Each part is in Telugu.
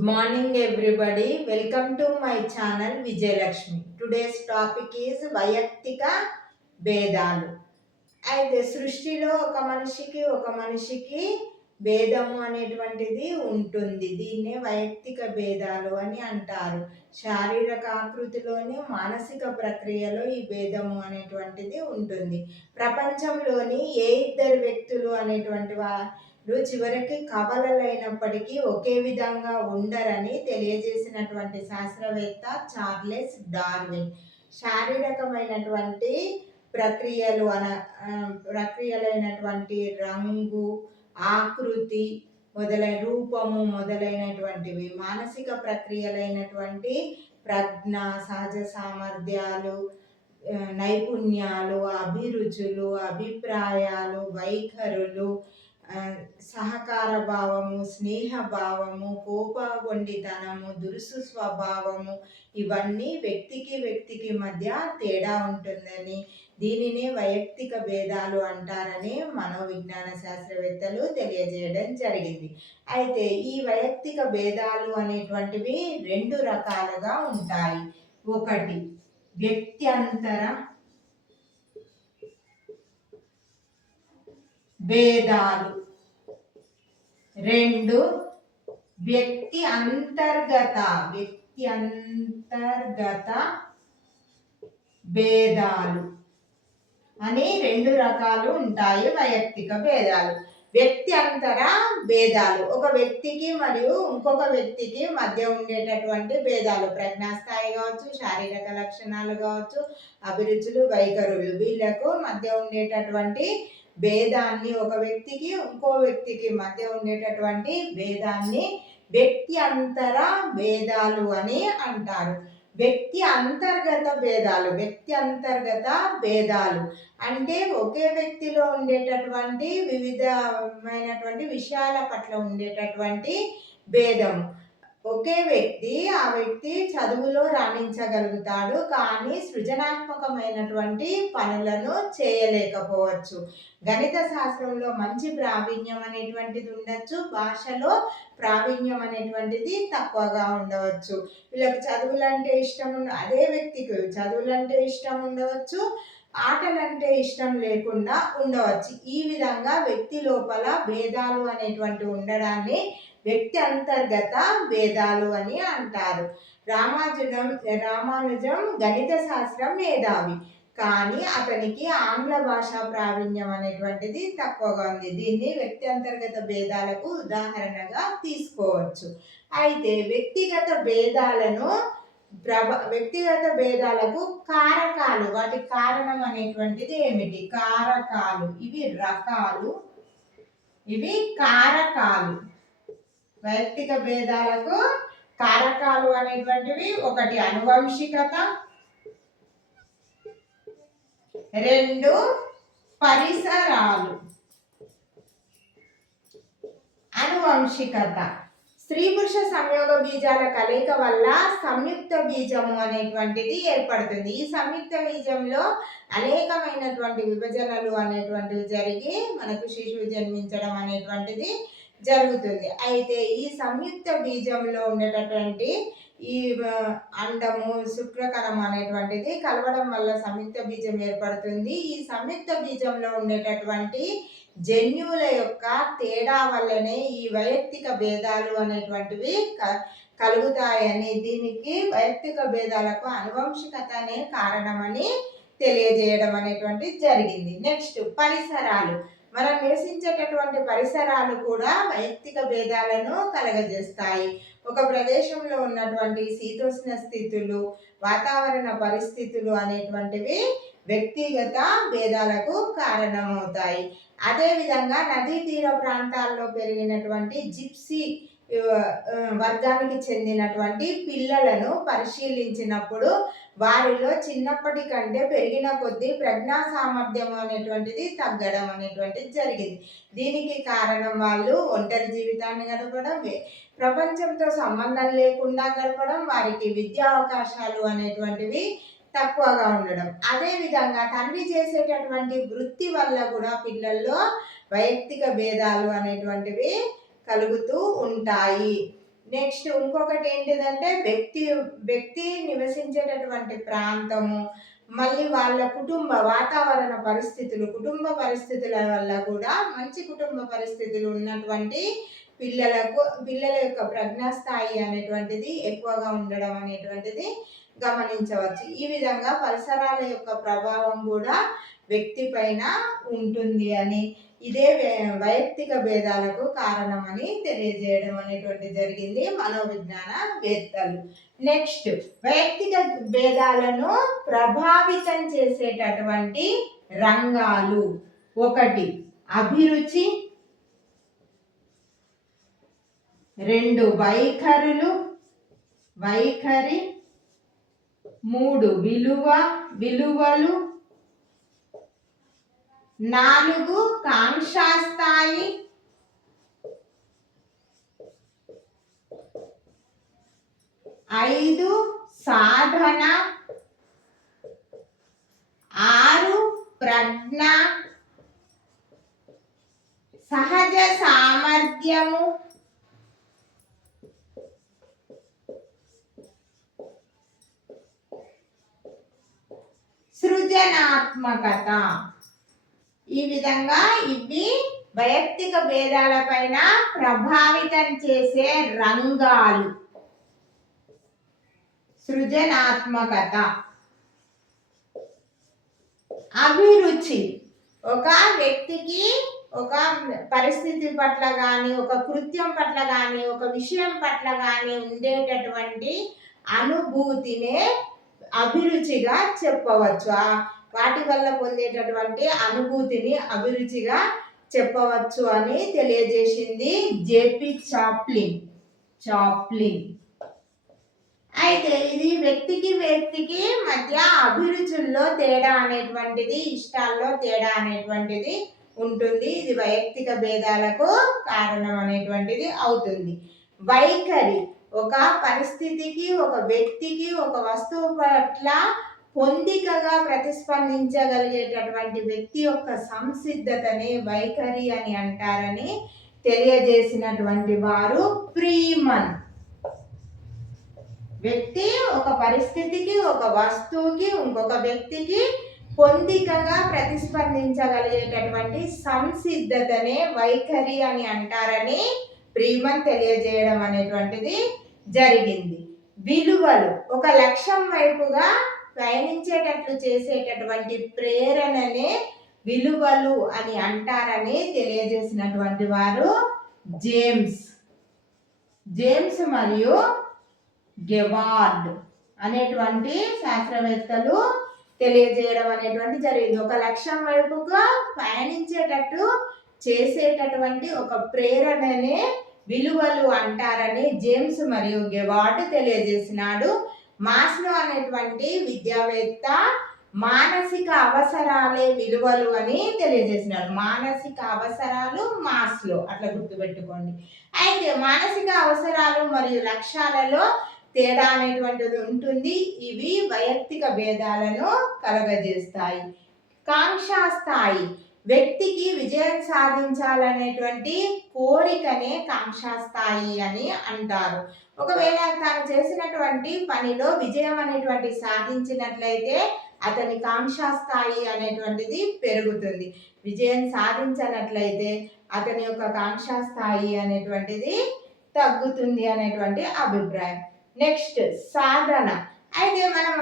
Good morning, everybody. Welcome to my channel Vijayalakshmi. Today's topic is Vayaktika భేదాలు. అయితే సృష్టిలో ఒక మనిషికి భేదము అనేటువంటిది ఉంటుంది. దీన్నే వైయక్తిక భేదాలు అని అంటారు. శారీరక ఆకృతిలోని మానసిక ప్రక్రియలో ఈ భేదము అనేటువంటిది ఉంటుంది. ప్రపంచంలోని ఏ ఇద్దరు వ్యక్తులు అనేటువంటి చివరికి కవలలైనప్పటికీ ఒకే విధంగా ఉండరని తెలియజేసినటువంటి శాస్త్రవేత్త చార్లెస్ డార్విన్. శారీరకమైనటువంటి ప్రక్రియలైనటువంటి రంగు, ఆకృతి రూపము మొదలైనటువంటివి, మానసిక ప్రక్రియలైనటువంటి ప్రజ్ఞ, సహజ సామర్థ్యాలు, నైపుణ్యాలు, అభిరుచులు, అభిప్రాయాలు, వైఖరులు, సహకార భావము, స్నేహ భావము, కోపగొండితనము, దురుసు స్వభావము, ఇవన్నీ వ్యక్తికి మధ్య తేడా ఉంటుందని, దీనినే వైయక్తిక భేదాలు అంటారని మనోవిజ్ఞాన శాస్త్రవేత్తలు తెలియజేయడం జరిగింది. అయితే ఈ వైయక్తిక భేదాలు అనేటువంటివి రెండు రకాలుగా ఉంటాయి. ఒకటి వ్యక్త్యంతర భేదాలు, రెండు వ్యక్తి అంతర్గత భేదాలు అని రెండు రకాలు ఉంటాయి వైయక్తిక భేదాలు. వ్యక్తి అంతర భేదాలు ఒక వ్యక్తికి మరియు ఇంకొక వ్యక్తికి మధ్య ఉండేటటువంటి భేదాలు, ప్రజ్ఞాస్థాయి కావచ్చు, శారీరక లక్షణాలు కావచ్చు, అభిరుచులు, వైఖరులు, వీళ్ళకు మధ్య ఉండేటటువంటి భేదాన్ని, ఒక వ్యక్తికి ఇంకో వ్యక్తికి మధ్య ఉండేటటువంటి భేదాన్ని వ్యక్తి అంతర భేదాలు అని అంటారు. వ్యక్తి అంతర్గత భేదాలు అంటే ఒకే వ్యక్తిలో ఉండేటటువంటి వివిధమైనటువంటి విషయాల పట్ల ఉండేటటువంటి భేదము. ఒకే వ్యక్తి ఆ వ్యక్తి చదువులో రాణించగలుగుతాడు, కానీ సృజనాత్మకమైనటువంటి పనులను చేయలేకపోవచ్చు. గణిత శాస్త్రంలో మంచి ప్రావీణ్యం అనేటువంటిది ఉండొచ్చు, భాషలో ప్రావీణ్యం అనేటువంటిది తక్కువగా ఉండవచ్చు. వీళ్ళకి చదువులంటే ఇష్టం అదే వ్యక్తికి చదువులంటే ఇష్టం ఉండవచ్చు, ఆటలంటే ఇష్టం లేకుండా ఉండవచ్చు. ఈ విధంగా వ్యక్తి లోపల భేదాలు అనేటువంటి ఉండడాన్ని వ్యక్తి అంతర్గత భేదాలు అని అంటారు. రామానుజం గణిత శాస్త్రం మేధావి, కానీ అతనికి ఆంగ్ల భాషా ప్రావీణ్యం అనేటువంటిది తక్కువగా ఉంది. దీన్ని వ్యక్తి అంతర్గత భేదాలకు ఉదాహరణగా తీసుకోవచ్చు. అయితే వ్యక్తిగత భేదాలకు కారకాలు, వాటి కారణం అనేటువంటిది ఏమిటి? కారకాలు, ఇవి రకాలు, ఇవి కారకాలు. వైయక్తిక భేదాలకు కారకాలు అనేటువంటివి ఒకటి అనువంశికత, రెండు పరిసరాలు. అనువంశికత, స్త్రీ పురుష సంయోగ బీజాల కలయిక వల్ల సంయుక్త బీజము అనేటువంటిది ఏర్పడుతుంది. ఈ సంయుక్త బీజంలో అనేకమైనటువంటి విభజనలు అనేటువంటివి జరిగి మనకు శిశువు జన్మించడం అనేటువంటిది జరుగుతుంది. అయితే ఈ సంయుక్త బీజంలో ఉండేటటువంటి ఈ అండము, శుక్రకణం అనేటువంటిది కలవడం వల్ల సంయుక్త బీజం ఏర్పడుతుంది. ఈ సంయుక్త బీజంలో ఉండేటటువంటి జన్యువుల యొక్క తేడా వల్లనే ఈ వైయక్తిక భేదాలు అనేటువంటివి కలుగుతాయని, దీనికి వైయక్తిక భేదాలకు అనువంశికతనే కారణమని తెలియజేయడం అనేటువంటిది జరిగింది. నెక్స్ట్ పరిసరాలు. మనం నివసించేటటువంటి పరిసరాలు కూడా వైయక్తిక భేదాలను కలగజేస్తాయి. ఒక ప్రదేశంలో ఉన్నటువంటి శీతోష్ణ స్థితులు, వాతావరణ పరిస్థితులు అనేటువంటివి వ్యక్తిగత భేదాలకు కారణమవుతాయి. అదేవిధంగా నదీ తీర ప్రాంతాల్లో పెరిగినటువంటి జిప్సీ వర్గానికి చెందినటువంటి పిల్లలను పరిశీలించినప్పుడు వారిలో చిన్నప్పటి కంటే పెరిగిన కొద్దీ ప్రజ్ఞా సామర్థ్యం అనేటువంటిది తగ్గడం అనేటువంటిది జరిగింది. దీనికి కారణం వాళ్ళు ఒంటరి జీవితాన్ని గడపడం, ప్రపంచంతో సంబంధం లేకుండా గడపడం, వారికి విద్యా అవకాశాలు అనేటువంటివి తక్కువగా ఉండడం. అదేవిధంగా తండ్రి చేసేటటువంటి వృత్తి వల్ల కూడా పిల్లల్లో వైయక్తిక భేదాలు అనేటువంటివి కలుగుతూ ఉంటాయి. నెక్స్ట్ ఇంకొకటి ఏంటిదంటే వ్యక్తి నివసించేటటువంటి ప్రాంతము, మళ్ళీ వాళ్ళ వాతావరణ పరిస్థితులు, కుటుంబ పరిస్థితుల వల్ల కూడా మంచి కుటుంబ పరిస్థితులు ఉన్నటువంటి పిల్లల యొక్క ప్రజ్ఞాస్థాయి అనేటువంటిది ఎక్కువగా ఉండడం అనేటువంటిది గమనించవచ్చు. ఈ విధంగా పరిసరాల యొక్క ప్రభావం కూడా వ్యక్తి పైన ఉంటుంది అని, ఇదే వైయక్తిక భేదాలకు కారణమని తెలియజేయడం అనేటువంటి జరిగింది మనోవిజ్ఞాన వేత్తలు. నెక్స్ట్, వైయక్తిక భేదాలను ప్రభావితం చేసేటటువంటి రంగాలు: 1 అభిరుచి, 2 వైఖరి, 3 విలువలు, 4 కాంక్షాస్థాయి, 5 సాధన, 6 ప్రజ్ఞ, సహజ సామర్థ్యము, 'సృజనాత్మకత'. ఈ విధంగా ఇవి వైయక్తిక భేదాలపైన ప్రభావితం చేసే రంగాలు. సృజనాత్మకత. అభిరుచి: ఒక వ్యక్తికి ఒక పరిస్థితి పట్ల కానీ, ఒక కృత్యం పట్ల కానీ, ఒక విషయం పట్ల కానీ ఉండేటటువంటి అనుభూతినే అభిరుచిగా చెప్పవచ్చు. వాటి వల్ల పొందేటటువంటి అనుభూతిని అభిరుచిగా చెప్పవచ్చు అని తెలియజేసింది జేపీ చాప్లిన్. అయితే ఇది వ్యక్తికి మధ్య అభిరుచుల్లో తేడా అనేటువంటిది, ఇష్టాల్లో తేడా అనేటువంటిది ఉంటుంది. ఇది వైయక్తిక భేదాలకు కారణం అనేటువంటిది అవుతుంది. వైఖరి: ఒక పరిస్థితికి, ఒక వ్యక్తికి, ఒక వస్తువు పట్ల పొందికగా ప్రతిస్పందించగలిగేటటువంటి వ్యక్తి యొక్క సంసిద్ధతనే వైఖరి అని అంటారని తెలియజేసినటువంటి వారు ఫ్రీమన్. వ్యక్తి ఒక పరిస్థితికి, ఒక వస్తువుకి, ఇంకొక వ్యక్తికి పొందికగా ప్రతిస్పందించగలిగేటటువంటి సంసిద్ధతనే వైఖరి అని అంటారని ఫ్రీమన్ తెలియజేయడం అనేటువంటిది జరిగింది. విలువలు: ఒక లక్ష్యం వైపుగా పయనించేటట్లు చేసేటటువంటి ప్రేరణనే విలువలు అని అంటారని తెలియజేసినటువంటి వారు జేమ్స్ మరియు గెబార్డ్ అనేటువంటి శాస్త్రవేత్తలు తెలియజేయడం అనేటువంటి జరిగింది. ఒక లక్ష్యం వైపుగా పయనించేటట్టు చేసేటటువంటి ఒక ప్రేరణనే విలువలు అంటారని జేమ్స్ మరియు గెబార్డ్ తెలియజేసినాడు. మాస్లో అనేటువంటి విద్యావేత్త మానసిక అవసరాలే విలువలు అని తెలియజేసినాడు. మానసిక అవసరాలు మాస్లో, అట్లా గుర్తుపెట్టుకోండి. అయితే మానసిక అవసరాలు మరియు లక్ష్యాలలో తేడా అనేటువంటిది ఉంటుంది. ఇవి వైయక్తిక భేదాలను కలగజేస్తాయి. కాంక్షాస్థాయి: వ్యక్తికి విజయం సాధించాలనేటువంటి కోరికనే కాంక్షాస్థాయి అని అంటారు. ఒకవేళ తాను చేసినటువంటి పనిలో విజయం అనేటువంటి సాధించినట్లయితే అతని కాంక్షాస్థాయి అనేటువంటిది పెరుగుతుంది. విజయం సాధించినట్లయితే అతని యొక్క కాంక్షాస్థాయి అనేటువంటిది తగ్గుతుంది అనేటువంటి అభిప్రాయం. నెక్స్ట్, సాధన. అయితే మనం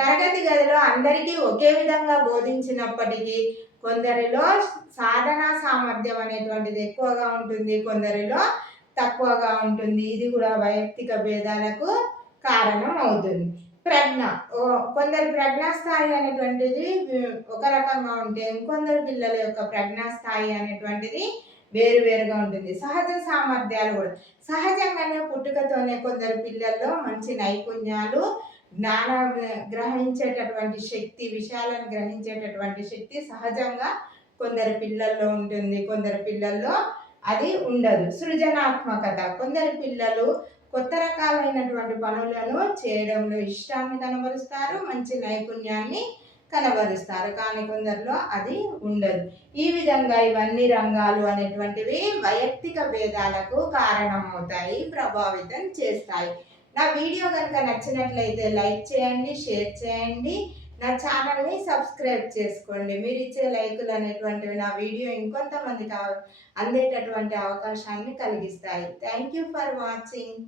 తరగతి గదిలో అందరికీ ఒకే విధంగా బోధించినప్పటికీ కొందరిలో సాధనా సామర్థ్యం అనేటువంటిది ఎక్కువగా ఉంటుంది, కొందరిలో తక్కువగా ఉంటుంది. ఇది కూడా వైయక్తిక భేదాలకు కారణం అవుతుంది. ప్రజ్ఞ: కొందరి ప్రజ్ఞాస్థాయి అనేటువంటిది ఒక రకంగా ఉంటే ఇంకొందరు పిల్లల యొక్క ప్రజ్ఞాస్థాయి అనేటువంటిది వేరువేరుగా ఉంటుంది. సహజ సామర్థ్యాలు కూడా సహజంగానే పుట్టుకతోనే కొందరు పిల్లల్లో మంచి నైపుణ్యాలు, జ్ఞానం గ్రహించేటటువంటి శక్తి, విషయాలను గ్రహించేటటువంటి శక్తి సహజంగా కొందరు పిల్లల్లో ఉంటుంది, కొందరు పిల్లల్లో అది ఉండదు. సృజనాత్మకత: కొందరు పిల్లలు కొత్త రకాలైనటువంటి పనులను చేయడంలో ఇష్టాన్ని కనబరుస్తారు, మంచి నైపుణ్యాన్ని కనబరుస్తారు. కానీ కొందరిలో అది ఉండదు. ఈ విధంగా ఇవన్నీ రంగాలు అనేటువంటివి వైయక్తిక భేదాలకు కారణమవుతాయి, ప్రభావితం చేస్తాయి. నా వీడియో కనుక నచ్చినట్లయితే లైక్ చేయండి, షేర్ చేయండి. నా ఛానల్ని సబ్స్క్రైబ్ చేసుకోండి. మీరు ఇచ్చే లైకులు అనేటువంటివి నా వీడియో ఇంకొంతమందికి అందేటటువంటి అవకాశాన్ని కలిగిస్తాయి. Thank you for watching.